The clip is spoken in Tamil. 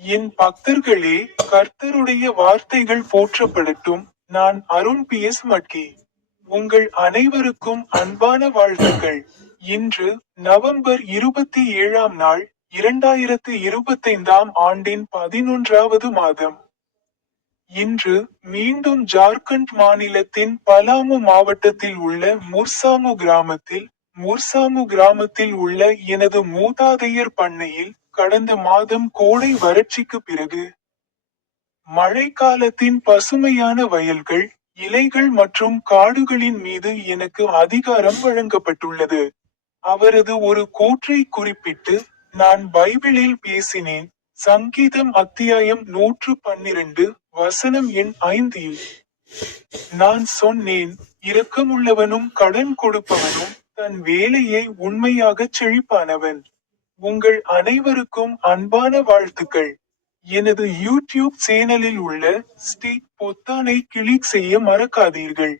என் பக்தர்களே கர்த்தருடைய வார்த்தைகள் போற்றப்படட்டும். நான் அருண் பி. எஸ். மட்கி. உங்கள் அனைவருக்கும் அன்பான வாழ்த்துக்கள். இன்று நவம்பர் இருபத்தி ஏழாம் நாள் இரண்டாயிரத்து இருபத்தைந்தாம் ஆண்டின் பதினொன்றாவது மாதம். இன்று மீண்டும் ஜார்க்கண்ட் மாநிலத்தின் பலாமு மாவட்டத்தில் உள்ள முர்சாமு கிராமத்தில் முர்சாமு கிராமத்தில் உள்ள எனது மூதாதையர் பண்ணையில் கடந்த மாதம் கோடை வறட்சிக்கு பிறகு மழைக்காலத்தின் பசுமையான வயல்கள் இலைகள் மற்றும் காடுகளின் மீது எனக்கு அதிகாரம் வழங்கப்பட்டுள்ளது. அவரது ஒரு கூற்றை குறிப்பிட்டு நான் பைபிளில் பேசினேன். சங்கீதம் அத்தியாயம் நூற்று பன்னிரண்டு வசனம் எண் ஐந்தில் நான் சொன்னேன் இரக்கமுள்ளவனும் கடன் கொடுப்பவனும் தன் வேலையை உண்மையாகச் செழிப்பானவன். உங்கள் அனைவருக்கும் அன்பான வாழ்த்துக்கள். எனது யூடியூப் சேனலில் உள்ள ஸ்டிக் பொத்தானை கிளிக் செய்ய மறக்காதீர்கள்.